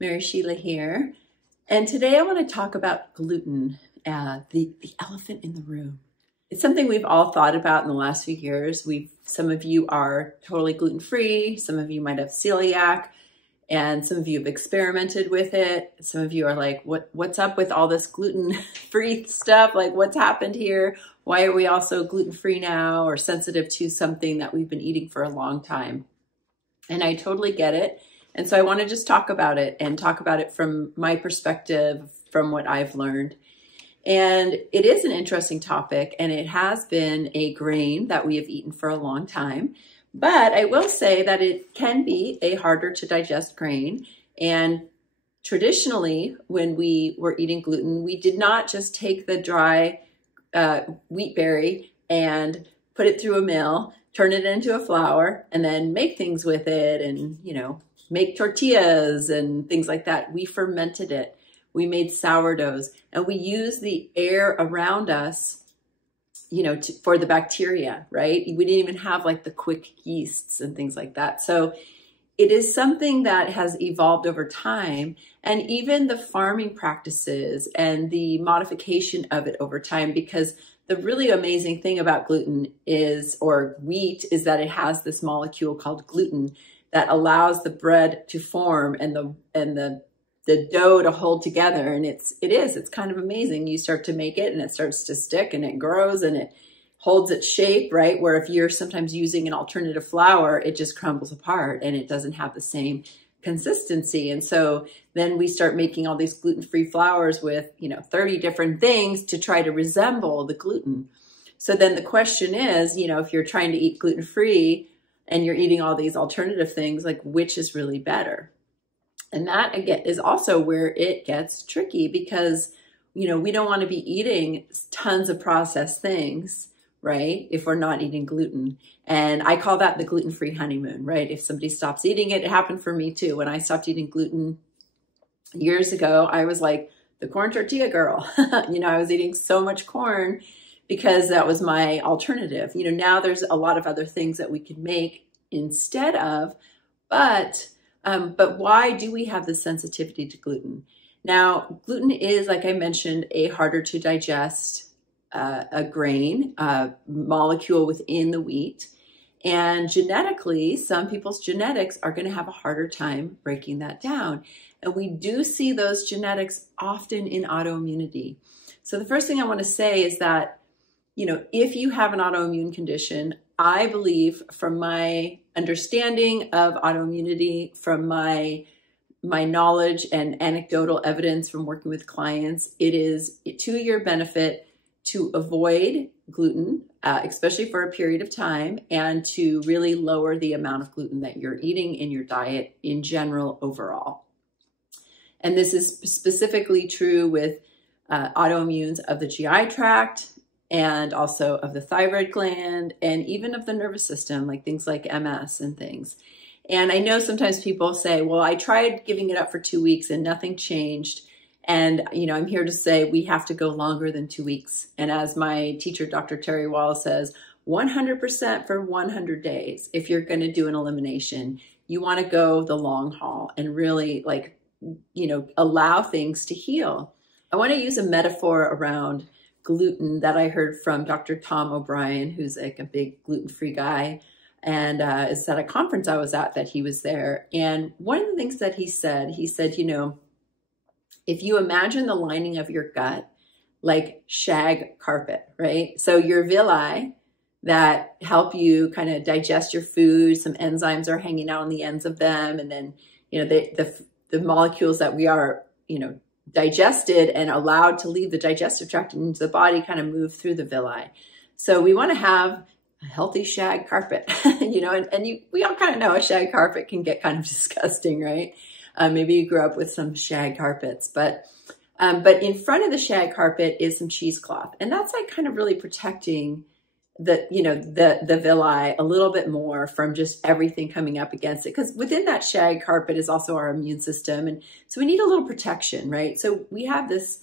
Mary Sheila here, and today I want to talk about gluten, the elephant in the room. It's something we've all thought about in the last few years. Some of you are totally gluten-free, some of you might have celiac, and some of you have experimented with it. Some of you are like, what's up with all this gluten-free stuff? Like, what's happened here? Why are we also gluten-free now or sensitive to something that we've been eating for a long time? And I totally get it. And so I want to just talk about it and talk about it from my perspective, from what I've learned. And it is an interesting topic, and it has been a grain that we have eaten for a long time. But I will say that it can be a harder to digest grain. And traditionally, when we were eating gluten, we did not just take the dry wheat berry and put it through a mill, turn it into a flour, and then make things with it and, make tortillas and things like that. We fermented it. We made sourdoughs, and we used the air around us, for the bacteria, right? We didn't even have like the quick yeasts and things like that. So it is something that has evolved over time, and even the farming practices and the modification of it over time, because the really amazing thing about gluten or wheat, is that it has this molecule called gluten that allows the bread to form and the dough to hold together. And it's kind of amazing. You start to make it and it starts to stick and it grows and it holds its shape, right? Where if you're sometimes using an alternative flour, it just crumbles apart and it doesn't have the same consistency. And so then we start making all these gluten-free flours with, 30 different things to try to resemble the gluten. So then the question is, if you're trying to eat gluten-free and you're eating all these alternative things, like which is really better? And that, again, is also where it gets tricky, because, we don't want to be eating tons of processed things, right? If we're not eating gluten. And I call that the gluten-free honeymoon, right? If somebody stops eating it, it happened for me too. When I stopped eating gluten years ago, I was like the corn tortilla girl. I was eating so much corn because that was my alternative. Now there's a lot of other things that we could make instead of, but why do we have this sensitivity to gluten? Now, gluten is, like I mentioned, a harder to digest a grain, a molecule within the wheat. And genetically, some people's genetics are going to have a harder time breaking that down. And we do see those genetics often in autoimmunity. So the first thing I want to say is that, if you have an autoimmune condition, I believe, from my understanding of autoimmunity, from my knowledge and anecdotal evidence from working with clients, it is to your benefit to avoid gluten, especially for a period of time, and to really lower the amount of gluten that you're eating in your diet in general overall. And this is specifically true with autoimmunes of the GI tract, and also of the thyroid gland, and even of the nervous system, like things like MS and things. And I know sometimes people say, well, I tried giving it up for 2 weeks and nothing changed. And, I'm here to say we have to go longer than 2 weeks. And as my teacher, Dr. Terry Wall, says, 100% for 100 days. If you're going to do an elimination, you want to go the long haul and really allow things to heal. I want to use a metaphor around gluten that I heard from Dr. Tom O'Brien, who's like a big gluten-free guy. And it's at a conference I was at that he was there. And one of the things that he said, if you imagine the lining of your gut like shag carpet, right? So your villi that help you kind of digest your food, some enzymes are hanging out on the ends of them. And then, the molecules that we are, digested and allowed to leave the digestive tract into the body kind of move through the villi. So we want to have a healthy shag carpet, we all kind of know a shag carpet can get kind of disgusting, right? Maybe you grew up with some shag carpets, but in front of the shag carpet is some cheesecloth, and that's like kind of really protecting the villi a little bit more from just everything coming up against it. Because within that shag carpet is also our immune system. And so we need a little protection, right? So we have this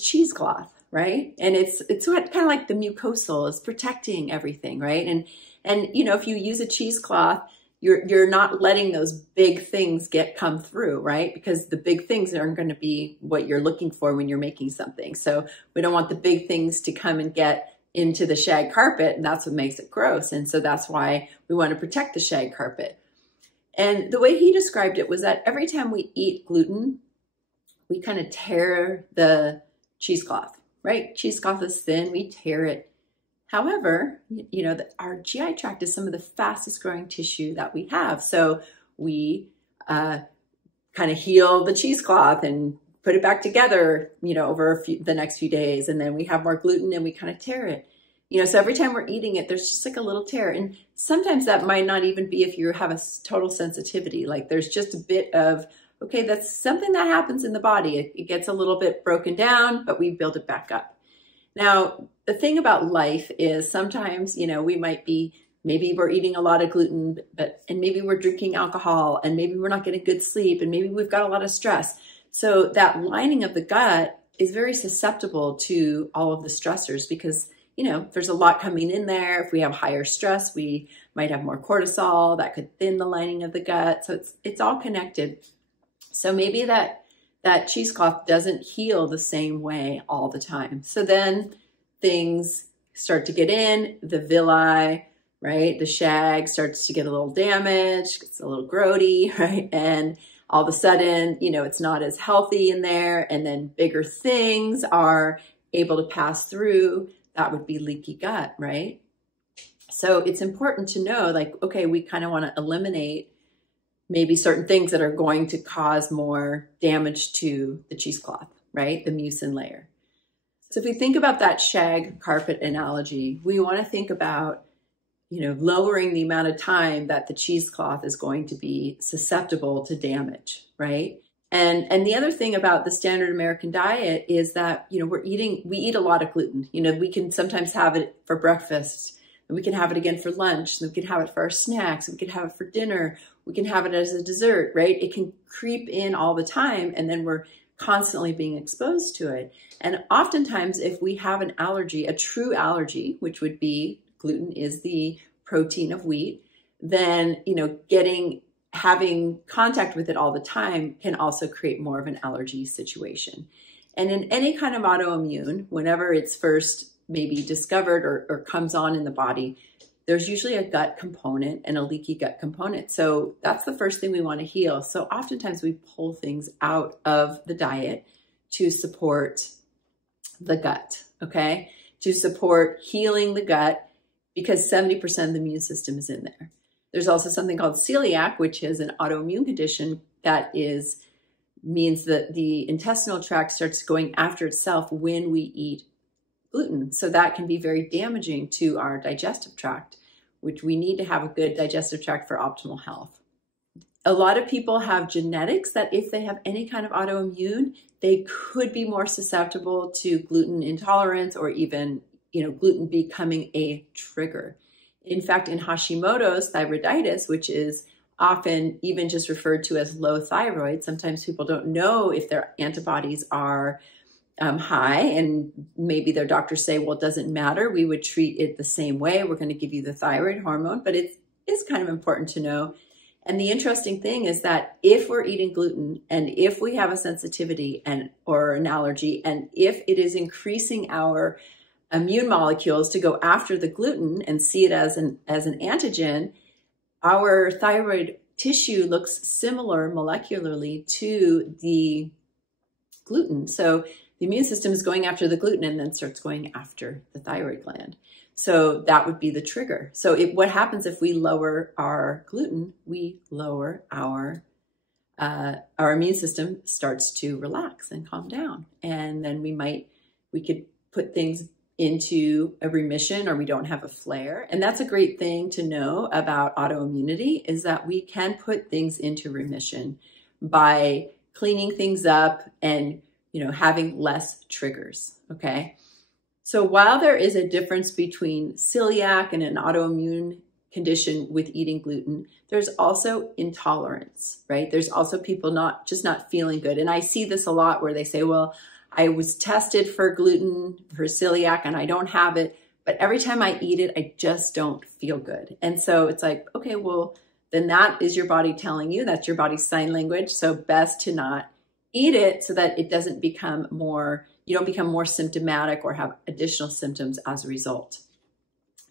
cheesecloth, right? And it's what kind of like the mucosal is protecting everything, right? And if you use a cheesecloth, you're not letting those big things come through, right? Because the big things aren't going to be what you're looking for when you're making something. So we don't want the big things to come and get into the shag carpet, and that's what makes it gross. And so that's why we want to protect the shag carpet. And the way he described it was that every time we eat gluten, we kind of tear the cheesecloth, right? Cheesecloth is thin, we tear it. However, you know, our GI tract is some of the fastest growing tissue that we have. So we kind of heal the cheesecloth and put it back together, you know, over the next few days. And then we have more gluten and we kind of tear it. You know, so every time we're eating it, there's just like a little tear. And sometimes that might not even be if you have a total sensitivity. Like there's just a bit of, okay, that's something that happens in the body. It gets a little bit broken down, but we build it back up. Now, the thing about life is sometimes, you know, we might be, maybe we're eating a lot of gluten, and maybe we're drinking alcohol, and maybe we're not getting good sleep, and maybe we've got a lot of stress. So that lining of the gut is very susceptible to all of the stressors because, you know, there's a lot coming in there. If we have higher stress, we might have more cortisol that could thin the lining of the gut. So it's all connected. So maybe that cheesecloth doesn't heal the same way all the time. So then things start to get in, the villi, right? The shag starts to get a little damaged, it's a little grody, right? And all of a sudden, you know, it's not as healthy in there, and then bigger things are able to pass through. That would be leaky gut, right? So it's important to know, like, okay, we kind of want to eliminate maybe certain things that are going to cause more damage to the cheesecloth, right? The mucin layer. So if we think about that shag carpet analogy, we want to think about, you know, lowering the amount of time that the cheesecloth is going to be susceptible to damage, right? And the other thing about the standard American diet is that, you know, we eat a lot of gluten. You know, we can sometimes have it for breakfast, and we can have it again for lunch, and we can have it for our snacks, and we can have it for dinner, we can have it as a dessert, right? It can creep in all the time, and then we're constantly being exposed to it. And oftentimes if we have an allergy, a true allergy, which would be gluten is the protein of wheat, then, you know, having contact with it all the time can also create more of an allergy situation. And in any kind of autoimmune, whenever it's first maybe discovered or comes on in the body, there's usually a gut component and a leaky gut component. So that's the first thing we want to heal. So oftentimes we pull things out of the diet to support the gut, okay? To support healing the gut, because 70% of the immune system is in there. There's also something called celiac, which is an autoimmune condition that means that the intestinal tract starts going after itself when we eat gluten. So that can be very damaging to our digestive tract, which we need to have a good digestive tract for optimal health. A lot of people have genetics that if they have any kind of autoimmune, they could be more susceptible to gluten intolerance or even, you know, gluten becoming a trigger. In fact, in Hashimoto's thyroiditis, which is often even just referred to as low thyroid, sometimes people don't know if their antibodies are high, and maybe their doctors say, well, it doesn't matter. We would treat it the same way. We're going to give you the thyroid hormone, but it is kind of important to know. And the interesting thing is that if we're eating gluten and if we have a sensitivity or an allergy, and if it is increasing our immune molecules to go after the gluten and see it as an antigen, our thyroid tissue looks similar molecularly to the gluten. So the immune system is going after the gluten and then starts going after the thyroid gland. So that would be the trigger. So what happens if we lower our gluten? We lower our immune system starts to relax and calm down. And then we could put things into a remission, or we don't have a flare. And that's a great thing to know about autoimmunity, is that we can put things into remission by cleaning things up and, you know, having less triggers, okay? So while there is a difference between celiac and an autoimmune condition with eating gluten, there's also intolerance, right? There's also people not feeling good. And I see this a lot where they say, well, I was tested for gluten, for celiac, and I don't have it, but every time I eat it, I just don't feel good. And so it's like, okay, well, then that is your body telling you, that's your body's sign language. So best to not eat it so that it doesn't become more, you don't become more symptomatic or have additional symptoms as a result.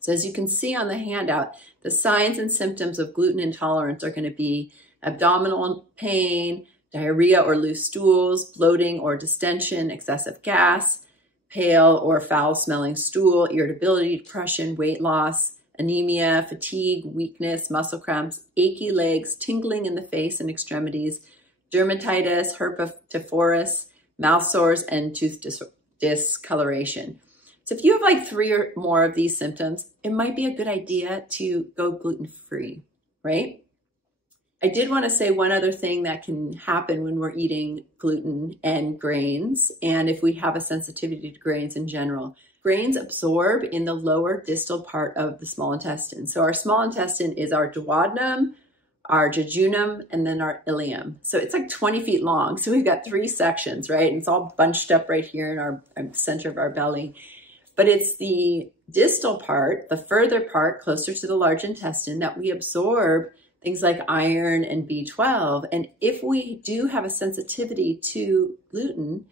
So as you can see on the handout, the signs and symptoms of gluten intolerance are going to be abdominal pain, diarrhea or loose stools, bloating or distension, excessive gas, pale or foul smelling stool, irritability, depression, weight loss, anemia, fatigue, weakness, muscle cramps, achy legs, tingling in the face and extremities, dermatitis, herpetiformis, mouth sores, and tooth discoloration. So if you have like 3 or more of these symptoms, it might be a good idea to go gluten-free, right? I did want to say one other thing that can happen when we're eating gluten and grains, and if we have a sensitivity to grains in general. Grains absorb in the lower distal part of the small intestine. So our small intestine is our duodenum, our jejunum, and then our ileum. So it's like 20 feet long. So we've got 3 sections, right? And it's all bunched up right here in our center of our belly. But it's the distal part, the further part, closer to the large intestine, that we absorb things like iron and B12. And if we do have a sensitivity to gluten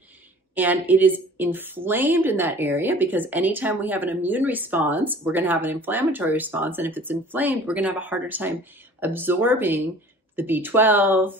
and it is inflamed in that area, because anytime we have an immune response, we're going to have an inflammatory response. And if it's inflamed, we're going to have a harder time absorbing the B12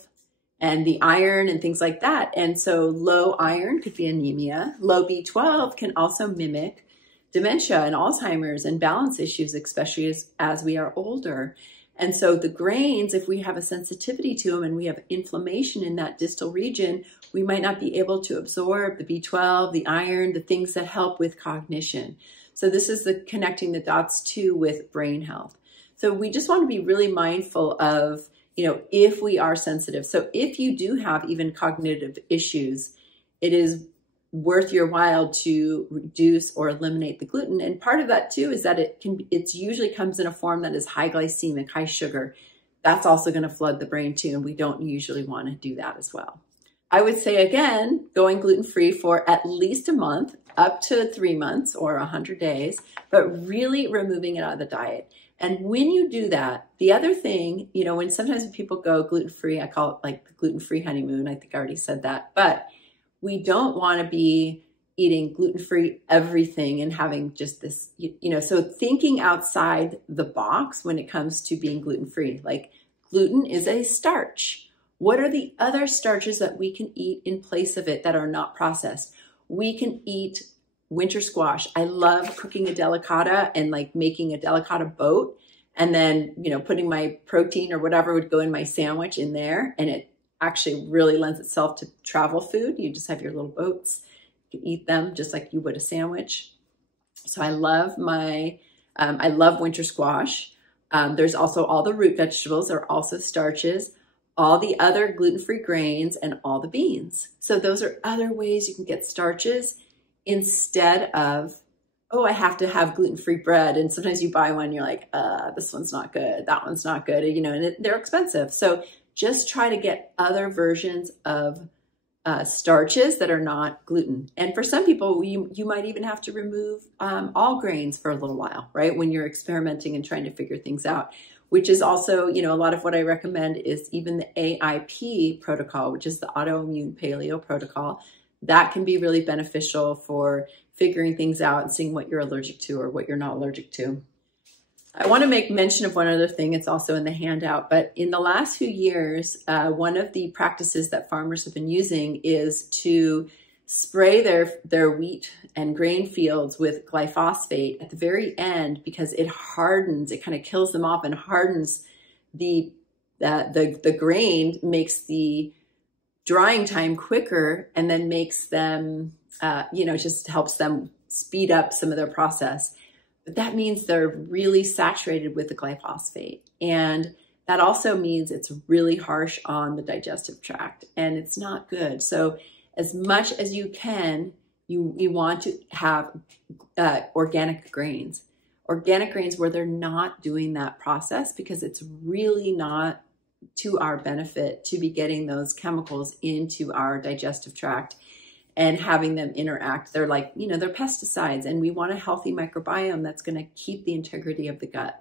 and the iron and things like that. And so low iron could be anemia. Low B12 can also mimic dementia and Alzheimer's and balance issues, especially as we are older. And so the grains, if we have a sensitivity to them and we have inflammation in that distal region, we might not be able to absorb the B12, the iron, the things that help with cognition. So this is the connecting the dots too with brain health. So we just want to be really mindful of, if we are sensitive. So if you do have even cognitive issues, it is worth your while to reduce or eliminate the gluten. And part of that too is that it usually comes in a form that is high glycemic, high sugar. That's also going to flood the brain too, and we don't usually want to do that as well. I would say again, going gluten-free for at least a month, up to 3 months or 100 days, but really removing it out of the diet. And when you do that, the other thing, when sometimes people go gluten-free, I call it like the gluten-free honeymoon. I think I already said that, but we don't want to be eating gluten-free everything and having just this, so thinking outside the box when it comes to being gluten-free. Like gluten is a starch. What are the other starches that we can eat in place of it that are not processed? We can eat winter squash. I love cooking a delicata and like making a delicata boat and then, putting my protein or whatever would go in my sandwich in there, and it actually really lends itself to travel food. You just have your little boats, you can eat them just like you would a sandwich. So I love I love winter squash. There's also all the root vegetables are also starches, all the other gluten-free grains, and all the beans. So those are other ways you can get starches instead of, oh, I have to have gluten-free bread. And sometimes you buy one, and you're like, this one's not good, that one's not good, and they're expensive. So just try to get other versions of starches that are not gluten. And for some people, you might even have to remove all grains for a little while, right? When you're experimenting and trying to figure things out, which is also, a lot of what I recommend is even the AIP protocol, which is the autoimmune paleo protocol. That can be really beneficial for figuring things out and seeing what you're allergic to or what you're not allergic to. I want to make mention of one other thing. It's also in the handout, but in the last few years, one of the practices that farmers have been using is to spray their wheat and grain fields with glyphosate at the very end, because it hardens, it kind of kills them off and hardens the grain, makes the drying time quicker, and then makes them, just helps them speed up some of their process. But that means they're really saturated with the glyphosate. And that also means it's really harsh on the digestive tract, and it's not good. So as much as you can, you want to have organic grains where they're not doing that process, because it's really not to our benefit to be getting those chemicals into our digestive tract and having them interact. They're like, they're pesticides, and we want a healthy microbiome that's going to keep the integrity of the gut.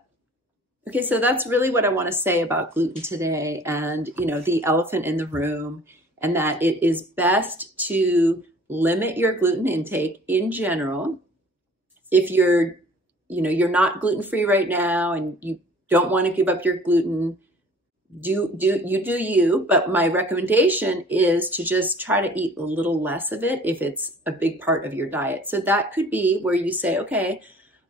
Okay, so that's really what I want to say about gluten today, and the elephant in the room, and that it is best to limit your gluten intake in general. If you're not gluten-free right now and you don't want to give up your gluten, do you, but my recommendation is to just try to eat a little less of it if it's a big part of your diet. So that could be where you say, okay,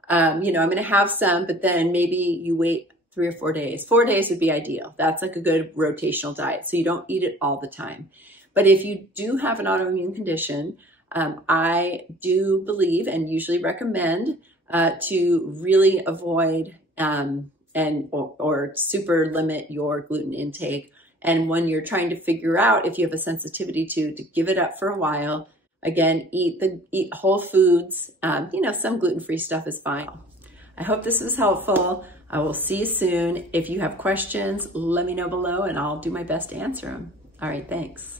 I'm going to have some, but then maybe you wait 3 or 4 days. 4 days would be ideal. That's like a good rotational diet. So you don't eat it all the time. But if you do have an autoimmune condition, I do believe and usually recommend to really avoid or super limit your gluten intake. And when you're trying to figure out if you have a sensitivity to give it up for a while. Again, eat whole foods. Some gluten-free stuff is fine. I hope this was helpful. I will see you soon. If you have questions, let me know below and I'll do my best to answer them. All right, thanks.